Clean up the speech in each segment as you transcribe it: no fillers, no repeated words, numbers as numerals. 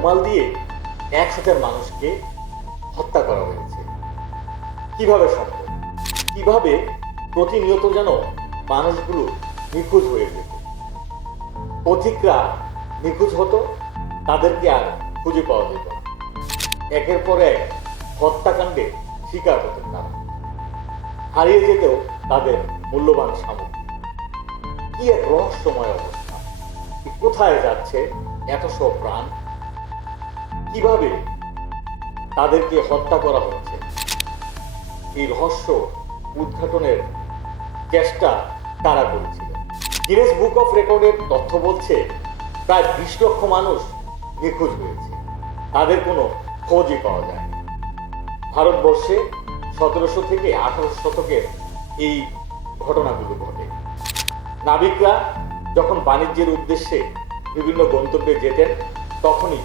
রুমাল দিয়ে 1000 মানুষকে হত্যা করা হয়েছে। কিভাবে সম্ভব? কিভাবে প্রতিনিয়ত যেন মানুষগুলো নিখোঁজ হয়ে যেত, পথিকরা নিখোঁজ হতো, তাদেরকে আর খুঁজে পাওয়া যেত না। একের পর এক হত্যাকাণ্ডে শিকার হতেন তারা, হারিয়ে যেতেও তাদের মূল্যবান সামগ্রী। কি এক রহস্যময় অবস্থা! কোথায় যাচ্ছে এত সব প্রাণ? কিভাবে তাদেরকে হত্যা করা হচ্ছে? এই রহস্য উদ্ঘাটনের চেষ্টা কারা করেছিল? গিনেস বুক অফ রেকর্ডের তথ্য বলছে প্রায় 20 লক্ষ মানুষ নিখোঁজ হয়েছে, তাদের কোনো খোঁজই পাওয়া যায়নি। ভারতবর্ষে 1700 থেকে 1800 শতকের এই ঘটনাগুলো ঘটে। নাবিকরা যখন বাণিজ্যের উদ্দেশ্যে বিভিন্ন গন্তব্যে যেতেন, তখনই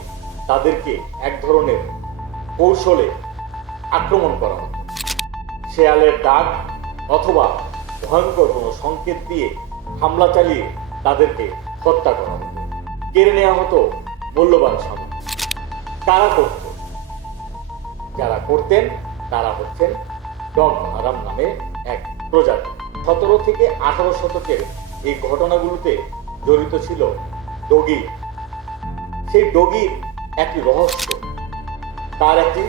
তাদেরকে এক ধরনের কৌশলে আক্রমণ করা হতো। শেয়ালের ডাক অথবা ভয়ঙ্কর কোনো সংকেত দিয়ে হামলা চালিয়ে তাদেরকে হত্যা করা হতো, কেড়ে নেওয়া হতো মূল্যবান সামগ্রী। কারা করত? যারা করতেন তারা হচ্ছেন ডগ হারাম নামে এক প্রজাতি। 17 থেকে 18 শতকের এই ঘটনাগুলোতে জড়িত ছিল ডগি। সেই ডগির একটি রহস্য, তার একটি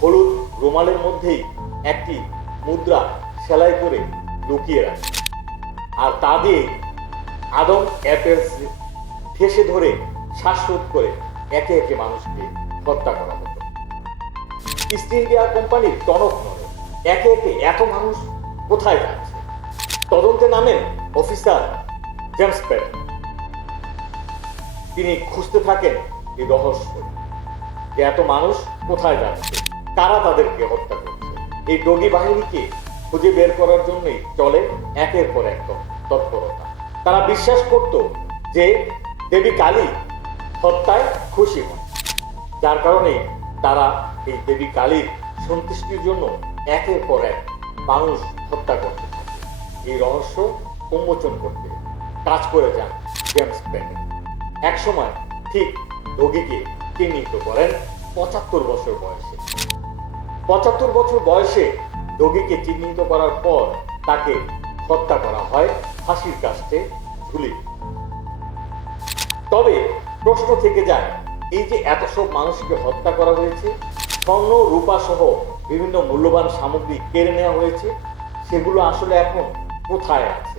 হলুদ রুমালের মধ্যেই একটি মুদ্রা সেলাই করে লুকিয়ে রাখে, আর তা দিয়ে আদম অ্যাপেলস ঠেসে ধরে শ্বাসরোধ করে একে একে মানুষকে হত্যা করা হতো। ইস্ট ইন্ডিয়া কোম্পানির টনক নড়ে, একে একে এত মানুষ কোথায় যাচ্ছে? তদন্তে নামেন অফিসার জেমস প্যাটন। তিনি খুঁজতে থাকেন এই রহস্য, যে এত মানুষ কোথায় যাচ্ছে, কারা তাদেরকে হত্যা করছে। এই ডগি বাহিনীকে খুঁজে বের করার জন্যই চলে একের পর এক তৎপরতা। তারা বিশ্বাস করত যে দেবী কালী হত্যায় খুশি হন, যার কারণে তারা এই দেবী কালীর সন্তুষ্টির জন্য একের পর এক মানুষ হত্যা করতে থাকে। এই রহস্য উন্মোচন করতে কাজ করে যান জেমস প্যাটন। এক সময় ঠিক ডগিকে চিহ্নিত করেন 75 বছর বয়সে। 75 বছর বয়সে ডগিকে চিহ্নিত করার পর তাকে হত্যা করা হয় ফাঁসির কাস্টে ঝুলিয়ে। তবে প্রশ্ন থেকে যায়, এই যে এত সব মানুষকে হত্যা করা হয়েছে, স্বর্ণ রূপা সহ বিভিন্ন মূল্যবান সামগ্রী কেড়ে নেওয়া হয়েছে, সেগুলো আসলে এখন কোথায় আছে?